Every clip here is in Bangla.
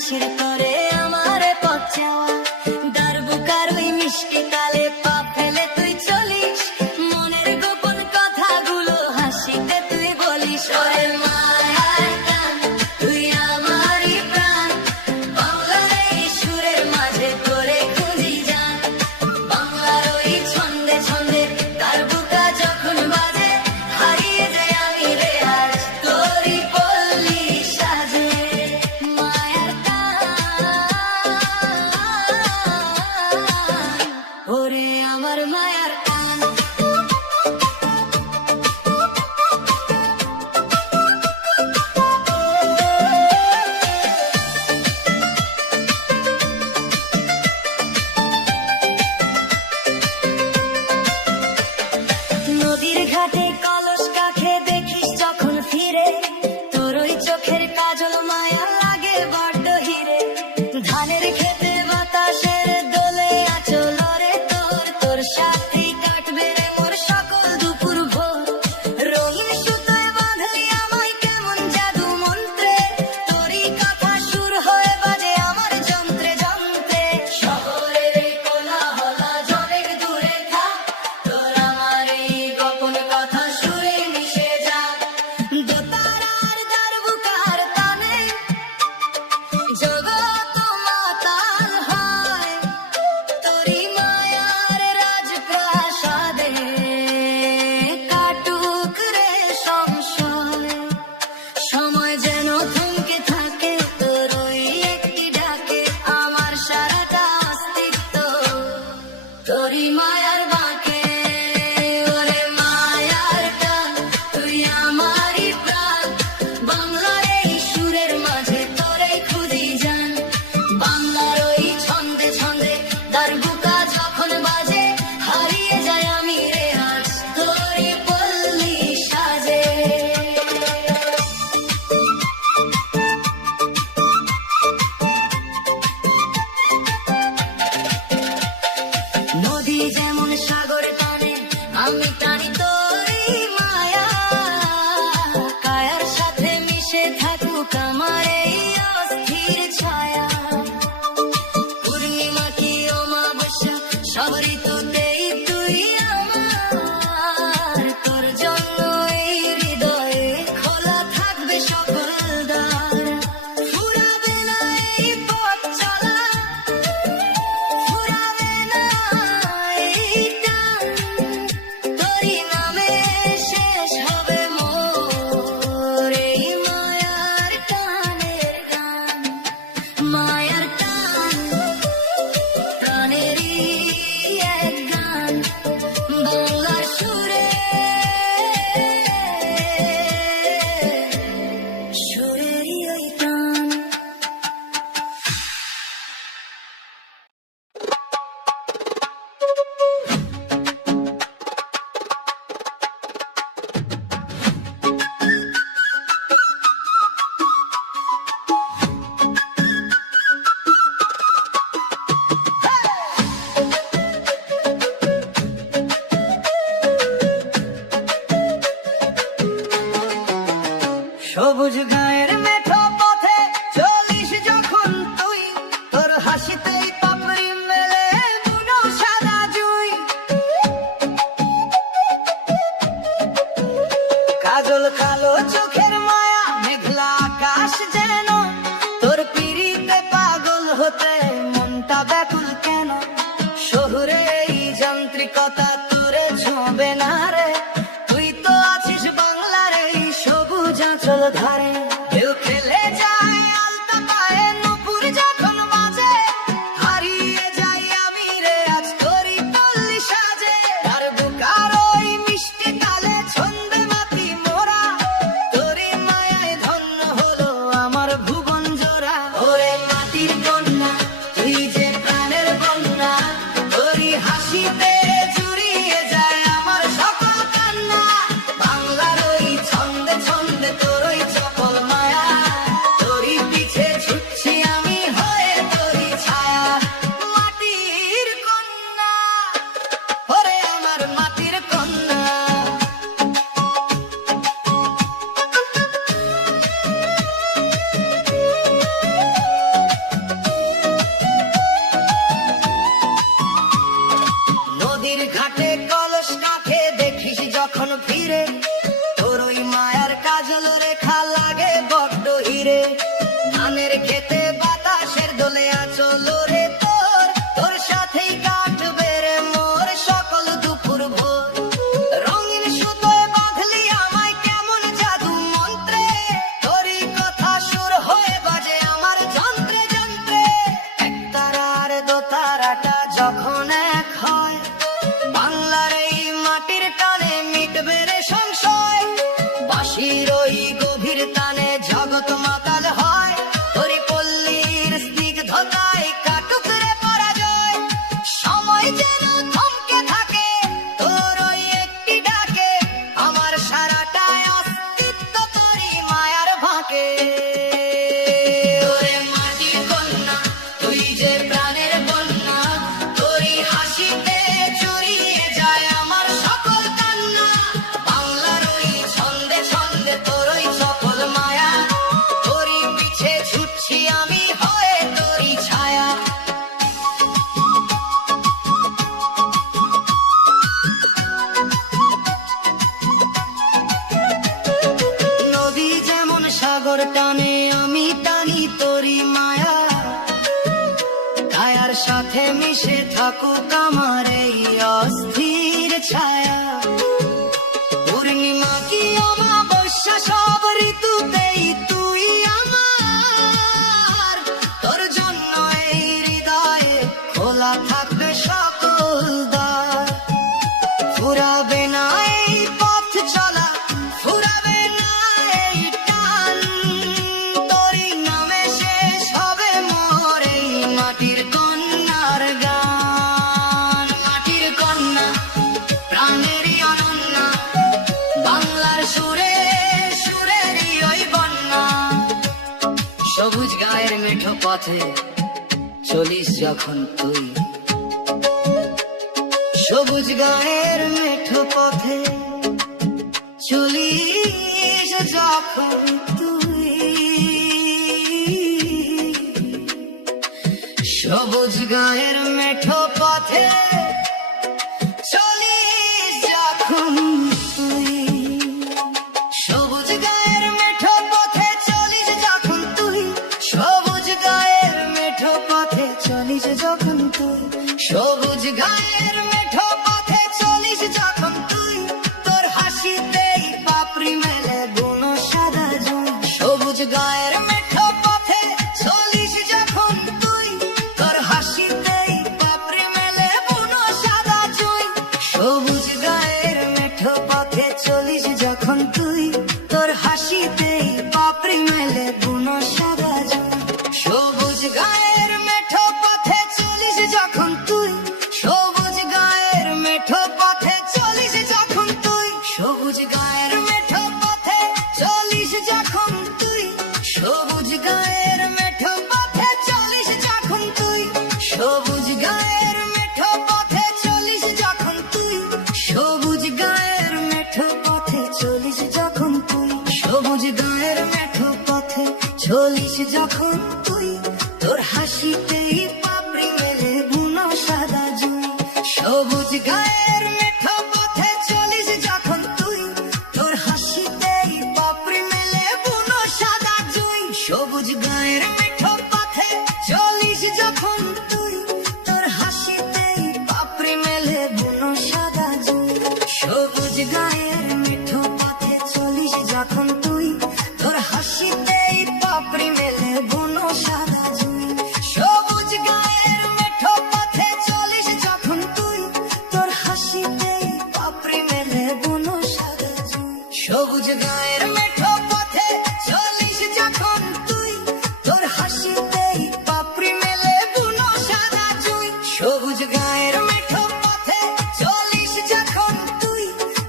হাসির করে আমারে পথ চাওয়া, দারবুকার ওই মিষ্টি তালে পা ফেলে তুই চলিস, মনের গোপন কথাগুলো হাসিতে তুই বলিস। ওরে মায়ার গান, তুই আমারই প্রাণ, বাংলার এই সুরের মাঝে তোরে খুঁজি জান। বাংলার ওই ছন্দে ছন্দে দারবুকা যখন বাজে, হারিয়ে যাই আমি রে আজ তোরই পল্লী সাজে। মায়ার গান, ধানের খেতে বাতাসের দোলে আচল রে তোর, তোর সাথেই কাটবে রে মোর সকল দুপুর ভোর। রঙিন সুতোয় বাঁধলি আমায় কেমন জাদু মন্ত্রে, তোরই কথা সুর হয়ে বাজে আমার যন্ত্রে যন্ত্রে। একতারার দোতারাটা যখন এক হয়, বাংলার এই মাটির টানে মিটবে রে সংশয়। বাঁশির ওই গভীর টানে জগৎ মাতাল হয়, তোরি পল্লীর স্নিগ্ধতায় কাটুক রে পরাজয়। সময় যেন থমকে থাকে তোর ওই একটি ডাকে, আমার সারাটায় অস্তিত্ব তোরই মায়ার ভাঁকে। ওরে মাটির কন্যা তুই যে প্রাণের বন্যা, তোরই হাসিতে চুরিয়ে যায় আমার সকল কান্না। বাংলার ওই ছন্দে ছন্দে তোরই সকল মায়া, তোরই পিছে ছুটছি আমি হয়ে তোরই ছায়া। নদী যেমন সাগর টানে আমি টানি তোরই মায়া, কায়ার সাথে মিশে থাকুক আমার এই অস্থির ছায়া। পূর্ণিমা কি অমাবস্যা সব ঋতুতেই তুই আমার, তোর জন্য এই হৃদয়ে খোলা থাকবে সকল দ্বার। ফুরাবে না এই পথ চলা, ফুরাবে না এই টান, তোরই নামে শেষ হবে মোর এই মাটির কন্যার গান। মাটির কন্যা প্রাণেরই অনন্যা, বাংলার সুরে সুরেরই ওই বন্যা। সবুজ গায়ের মেঠো পথে চলিস যখন তুই, সবুজ গায়ের মেঠো পথে চলিস যখন তুই, সবুজ গায়ের মেঠো পথে চলিস যখন তুই, সবুজ গায়ের মেঠো পথে চলিস যখন তুই, সবুজ গায়ের মেঠো পথে চলিস যখন তুই, সবুজ গায়ের মেঠো পথে চলিস যখন তুই, তোর হাসিতেই পাপড়ি মেলে বুনো সাদা জুঁই। সবুজ গায়ের মেঠো পথে চলিস যখন তুই, তোর হাসিতেই পাপড়ি মেলে বুনো সাদা জুঁই। সবুজ গায়ের মেঠো পথে চলিস যখন তুই, তোর হাসিতেই পাপড়ি মেলে বুনো সাদা জুঁই। সবুজ গায়ের মেঠো পথে চলিস যখন তুই, সবুজ গায়ের মেঠো পথে চলিস যখন তুই, সবুজ গায়ের মেঠো পথে চলিস যখন তুই, সবুজ গায়ের মেঠো পথে চলিস যখন তুই, সবুজ গায়ের মেঠো পথে চলিস যখন তুই, সবুজ গায়ের মেঠো পথে চলিস যখন তুই, সবুজ গায়ের মেঠো পথে চলিস যখন তুই, তোর হাসিতেই পাপড়ি মেলে বুনো সাদা জুঁই। সবুজ গায়ের মেঠো পথে চলিস যখন তুই, তোর হাসিতেই পাপড়ি মেলে বুনো সাদা জুঁই। সবুজ গায়ের মেঠো পথে চলিস যখন তুই, তোর হাসিতেই পাপড়ি মেলে বুনো সাদা জুঁই। সবুজ গায়ের মেঠো পথে চলিস যখন তুই, তোর হাসিতেই পাপড়ি মেলে বুনো সাদা জুঁই। সবুজ গায়ের মেঠো পথে চলিস যখন তুই, তোর হাসিতেই পাপড়ি মেলে বুনো সাদা জুঁই। সবুজ গায়ের মেঠো পথে চলিস যখন তুই, তোর হাসিতেই পাপড়ি মেলে বুনো সাদা জুঁই। সবুজ গায়ের মেঠো পথে চলিস যখন তুই,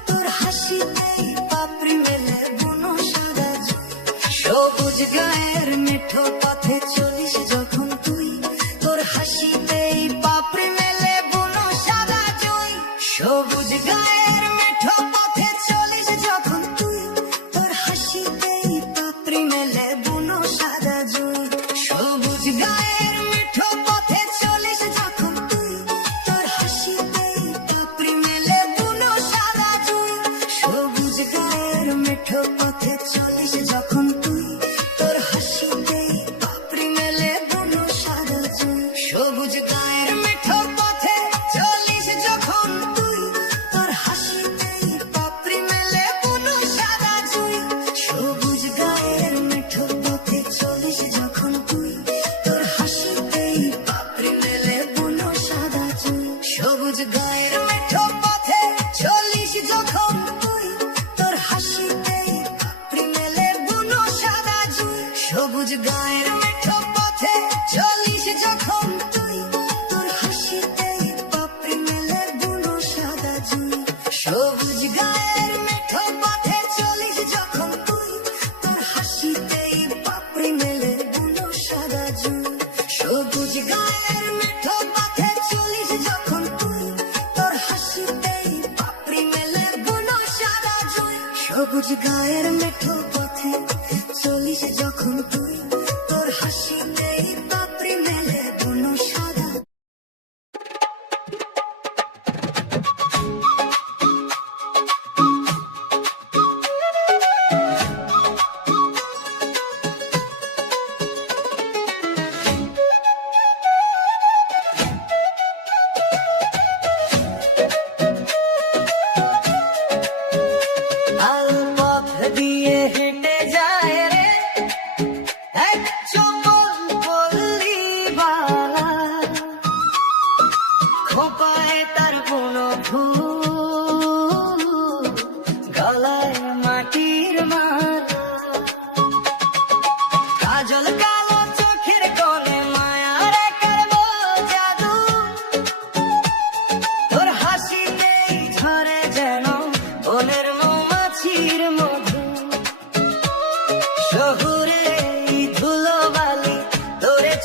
তোর হাসিতেই পাপড়ি মেলে বুনো সাদা জুঁই। সবুজ গায়ের মেঠো পথে চলিস যখন তুই, তোর হাসিতেই পাপড়ি মেলে বুনো সাদা জুঁই। সবুজ গায়ের মেঠো পথে চলিস যখন তুই, তোর হাসিতেই পাপড়ি মেলে বুনো সাদা জুঁই। সবুজ গায়ের মেঠো পথে চলিস যখন তুই, তোর হাসিতেই পাপড়ি মেলে বুনো সাদা জুঁই। সবুজ গায়ের মেঠো পথে চলিস যখন তুই, তোর হাসিতেই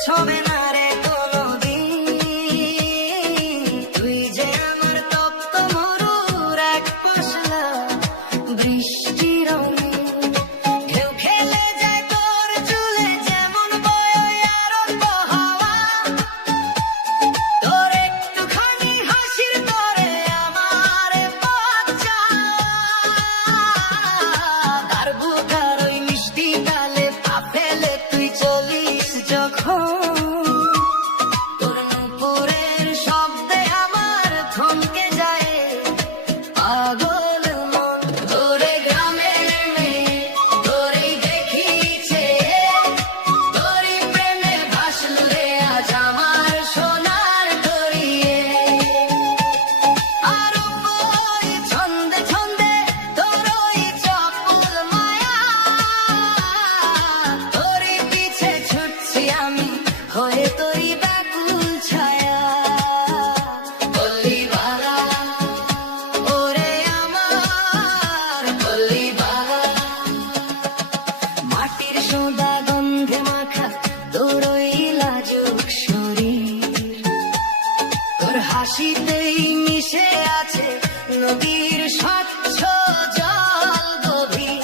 ছবে না রে কোনোদিন। তুই যে আমার তপ্ত মরুর এক পশলা বৃষ্টি রঙিন। ঢেউ খেলে যায় তোর চুলে যেমন বয়ে আরম্ভ হাওয়া। তোর একটুখানি হাসির তরে আমার পথ চাওয়া। তার বুকার ওই মিষ্টি গালে পা ফেলে তুই চলিস যখন, তোর নুপুরের শব্দে আমার থমকে যায় পাগল মন। তোরে গ্রামের মেয়ে তোরেই দেখিছে, তোরই প্রেমে ভাসল রে আজ আমার সোনার তরিয়ে। আর ওই ছন্দে ছন্দে তোর ওই চপল মায়া, তোরই পিছে ছুটছি আমি হয়ে তোরই ব্যাকুল ছায়া। বললি বালা ওরে আমার বললি বালা, মাটির সোঁদা গন্ধে মাখা তোর ওই লাজুক শরীর। তোর হাসিতেই মিশে আছে নদীর স্বচ্ছ জল গভীর।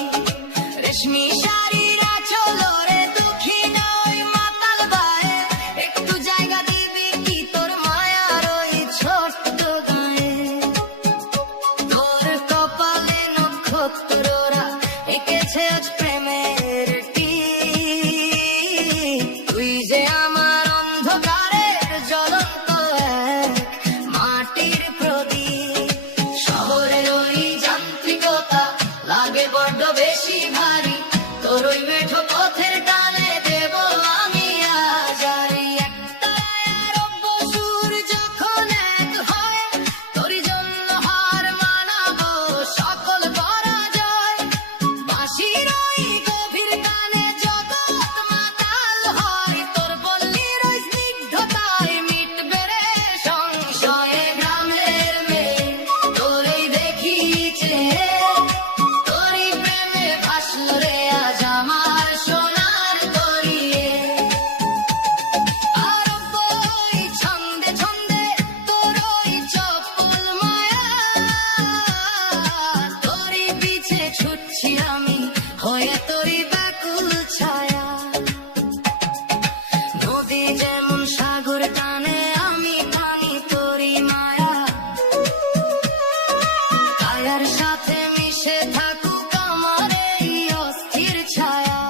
রেশমি শাড়ির আঁচল রে দক্ষিণ ওই মাতাল গায়ে, একটু জায়গা দিবি কি তোর মায়ার ওই ছোট্ট গায়ে। তোর কপালে নক্ষত্ররা এঁকেছে আজ প্রেমের টিপ। তুই যে আমার অন্ধকারের জ্বলন্ত এক মাটির প্রদীপ। শহরের ওই যান্ত্রিকতা লাগে বড্ড বেশি ভারী, তোর ওই মেঠো পথের টানে দেব আমি আজ আরি। একটা আরব্য সুর যখন এক হয়, তোরই জন্য হার মানাবো সকল পরাজয়। বাঁশির ওই গভীর গানে জগৎ মাতাল হয়, তোর পল্লীর ওই স্নিগ্ধতায় মিটবে রে সংশয়ে। গ্রামের মেয়ে তোরেই দেখিছে, তোরই প্রেমে ভাসল রে আজ আমার সোনার তরিয়ে। আর ওই ছন্দে ছন্দে তোর ওই চপল মায়া, তোরই পিছে ছুটছি আমি হয়ে তোরই ব্যাকুল ছায়া। নদী যেমন সাগর টানে আমি টানি তোরই মায়া, কায়ার সাথে মিশে থাকুক আমার এই অস্থির ছায়া।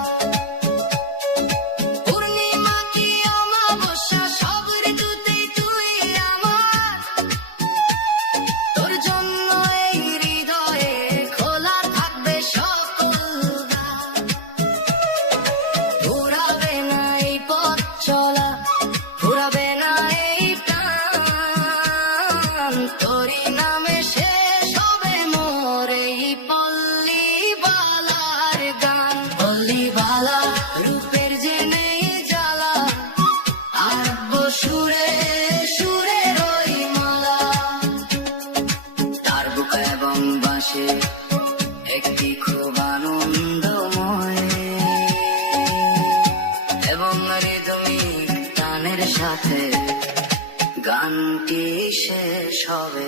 পূর্ণিমা কি অমাবস্যা সব ঋতুতেই তুই আমার, তোর জন্য এই হৃদয়ে খোলা থাকবে সকল দ্বার। ফুরাবে না এই পথ চলা, ফুরাবে না এই প্রাণ, তোরই নামে শেষ হবে মোর এই পল্লী বালার গান। পল্লী বালা রূপের যে নেই জ্বালা, আরব্য সুরে সুরে ওই মালা। তার বুক এবং বাঁশে একটি খুব আনন্দময় এবং রিদমিক টানের সাথে গানটি শেষ হবে।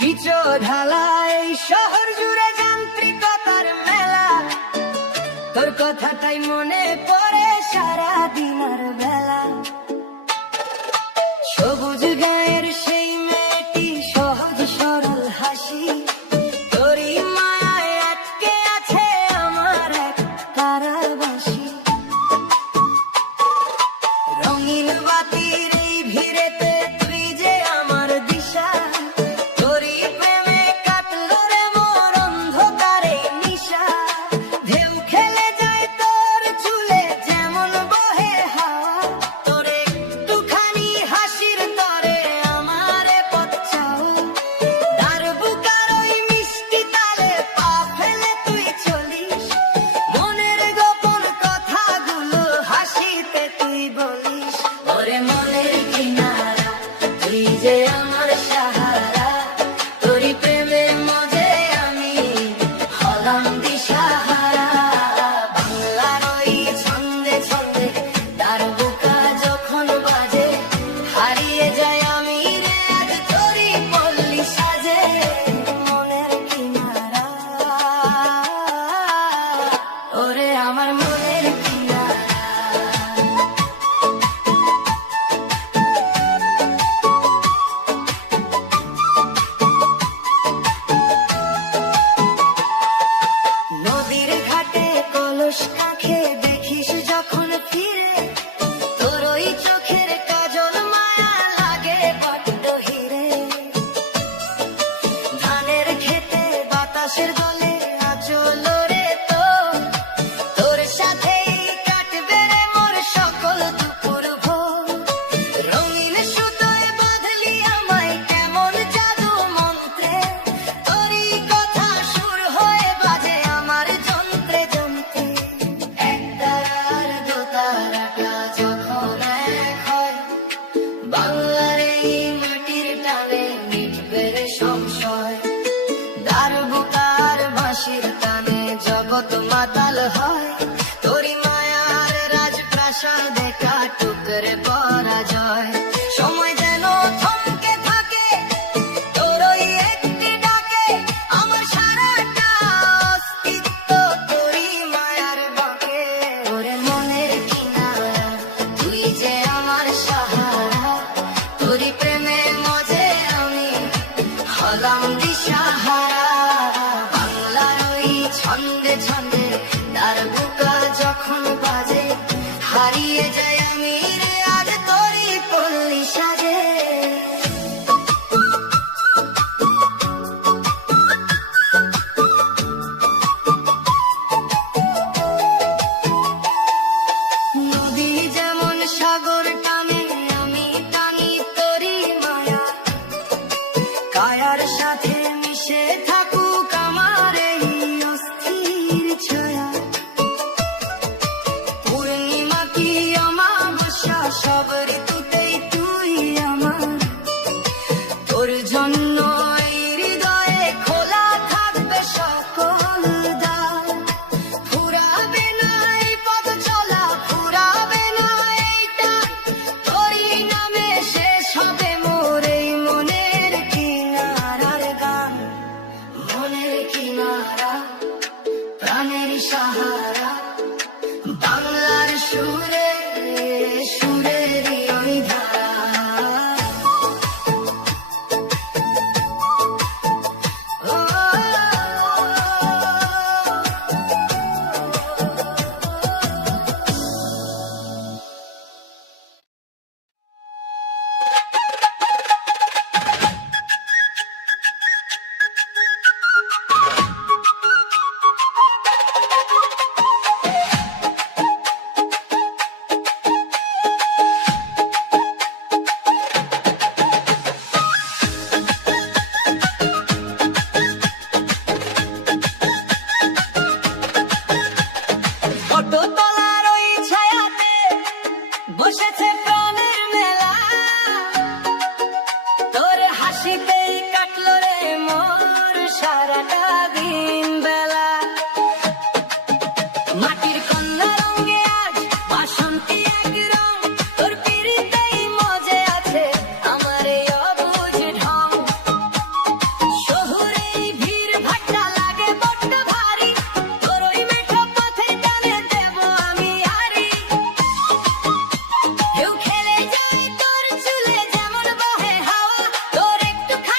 পিচো ঢালাই শহর জুড়ে যান্ত্রিকতার মেলা, তোর কথাটাই মনে পড়ে সারা দিনের বেলা। সবুজ গায়ের সেই মেয়েটি সহজ সরল হাসি, তোরই মায়ায় আটকে আছে আমার এক কারাবাসী। রঙিন বাতির এই ভিড়েতে তুই যে আমার দিশা, তোরই প্রেমে কাটলো রে মোর অন্ধকারে নিশা। ঢেউ খেলে যায় তোর চুলে সাথে মিশে থাকুক আমার এই অস্থির ছায়া। পূর্ণিমা কি অমাবস্যা সব ঋতুতেই তুই আমার। তোর জন্য এই হৃদয়ে খোলা থাকবে সকল দ্বার। ফুরাবে না এই পথ চলা, ফুরাবে না এইটা। তোরই নামে শেষ হবে মোর এই মনের কিনারার গান। মনের কিনারা, প্রাণের সাহারা, বাংলার সুরে সুরের ওই ধারা। ও ফটো তোলার ওই ছায়াতে বসেছে প্রাণের মেলা। তোর হাসিতেই কাটলো রে মোর সারাটা দিন বেলা। মাটির কন্যা রঙে আজ বাসন্তী এক রং। তোর পিড়িতেই মজে আছে আমার এই অবুঝ ঢং। শহুরে ভিড় ভাট্টা লাগে বড্ড ভারী। তোর ওই মেঠো পথে টানে দেব আমি হারি। ঢেউ খেলে যায় তোর চুলে যেমন বহে হাওয়া। তোর একটুখানি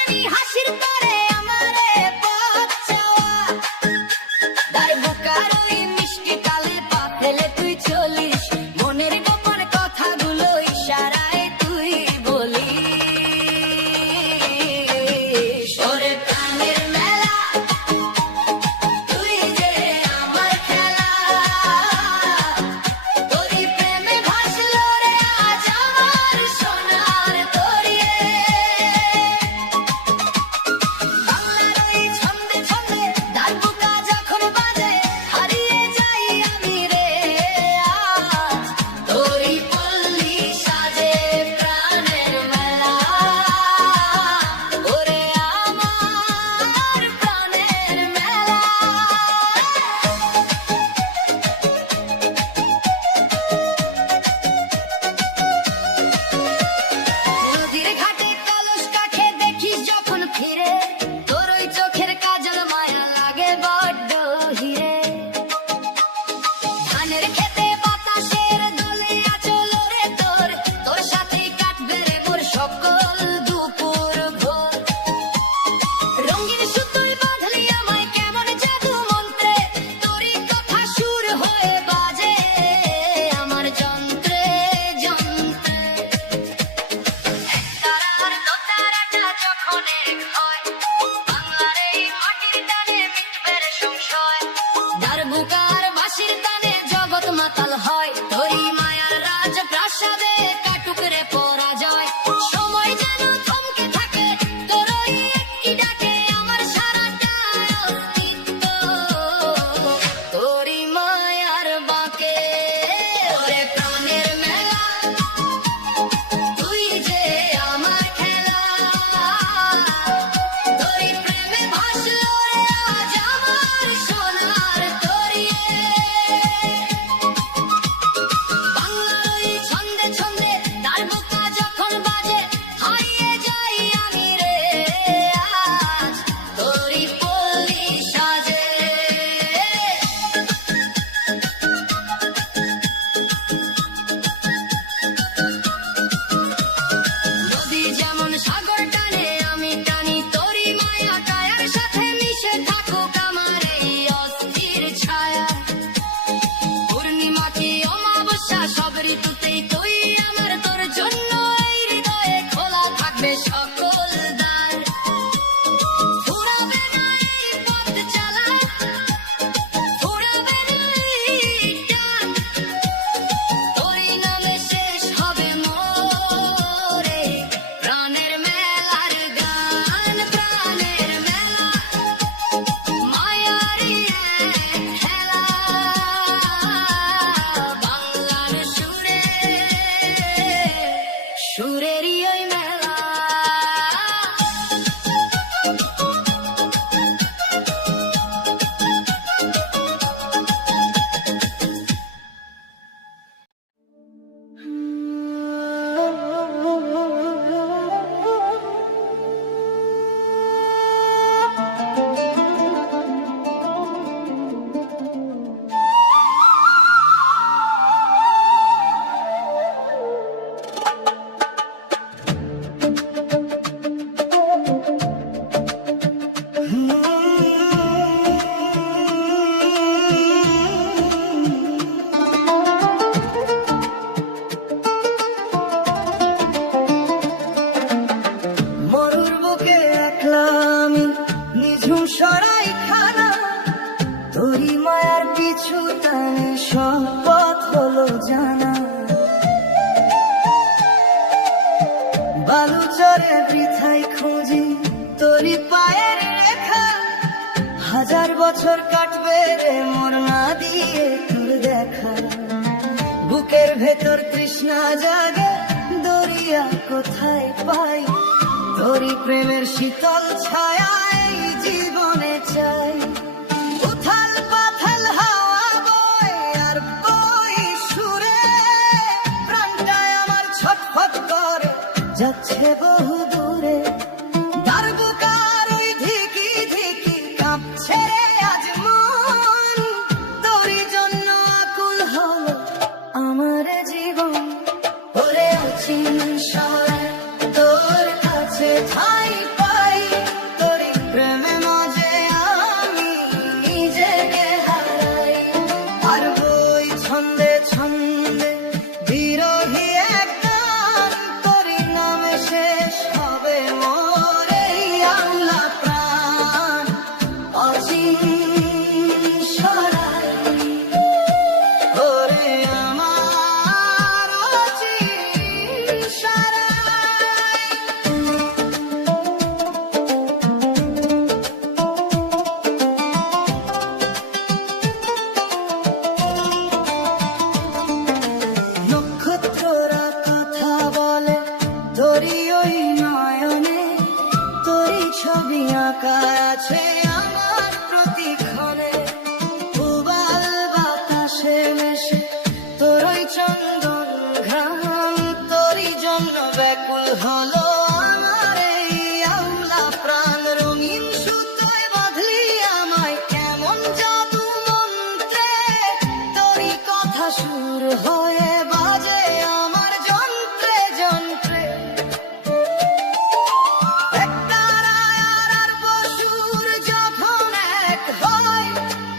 সুতানে সব পথ হলো জানা, বালুচরে বৃথাই খুঁজি তোরি পায়ের রেখা, হাজার বছর কাটবে রে মোর না দিয়ে তোর দেখা। বুকের ভেতর তৃষ্ণা জাগে দরিয়া কোথায় পাই, তোরি প্রেমের শীতল ছায়া এই জীবনে চাই। উথাল পাথাল হাওয়া বয় আর বই সুরে, প্রাণটায় আমার ছটফট করে যাচ্ছে বহু দূরে। দারবুকার ওই ধিকি ধিকি কাঁপছে রে আজ মন, তোরই জন্য আকুল হলো আমার জীবন। ওরে অচিন শহরে তোর কাছে ঠাই পাই, তোরই প্রেমে মাঝে আমি নিজেকে হারাই। আর বই ছন্দে ছন্দে বিরোহী এক গান, তোরই নামে শেষ হবে মোর এই আউলা প্রাণ। অচিন সরাই ওরে আমার অচিন সরাই। নক্ষত্ররা কথা বলে তোরই ওই নয়নে, তোরই ছবি আঁকা আছে আমার প্রতিক্ষণে। উবাল বাতাসে মেশে তোরই চন্দন ঘ্রাণ, তোরই জন্য ব্যাকুল হলো আমার এই আউলা প্রাণ। রঙিন সুতোয় বাঁধলি আমায় কেমন জাদু মন্ত্রে, তোরই কথা সুর হয়ে বাজে আমার যন্ত্রে যন্ত্রে। একতারায় আর বসুর যখন এক হয়,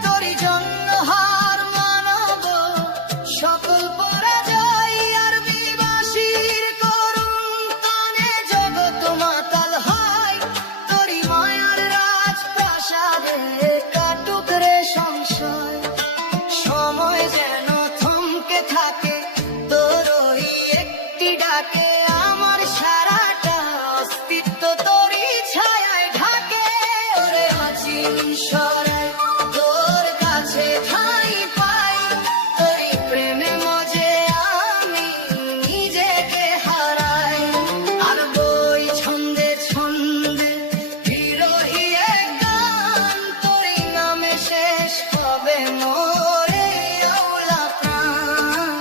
তোরই জন্য হার মানব সকল পরাজয়। আর বিবাসীর করুণ তানে জগৎ মাতাল হয়, তোরই মায়ার রাজপ্রাসাদে কাটুক রে সংশয়। সময় যেন থমকে থাকে তোর ওই একটি ডাকে, আমার সারাটা অস্তিত্ব তোরই ছায়ায় ঢাকে। ওরে অচিন সরাই তোর কাছে ঠাই পাই, তোরই প্রেমে মজে আমি নিজেকে হারাই। আর বই ছন্দে ছন্দে বিরোহী এক গান, তোরই নামে শেষ হবে মোর এই আউলা প্রাণ।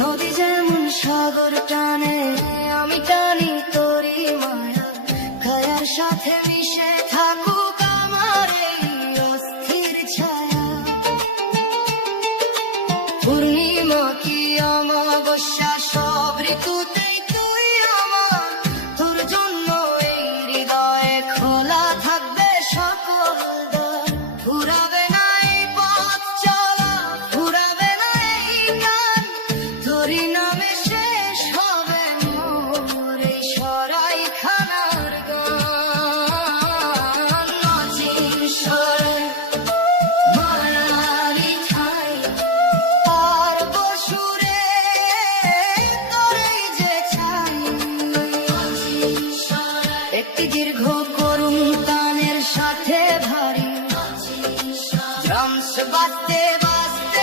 নদী যেমন সাগর টানে, আমি টানি তোরই মায়া, কায়ার সাথে মিশে থাকুক আমার এই অস্থির ছায়া। পূর্ণিমা কি অমাবস্যা সব ঋতুতেই তুই আমার, তোর জন্য এই হৃদয়ে খোলা থাকবে সকল দ্বার। ফুরাবে না এই পথ চলা, ফুরাবে না এই গান, তোরই নামে শেষ হবে মোর এই সরাইখানার গান। অচিন সরাই মায়ারি ঠাই আর বসুরে তোরই যে চাই। অচিন সরাই একটি দীর্ঘ করুণ তানের সাথে ভারী, ড্রামস বাজতে বাজতে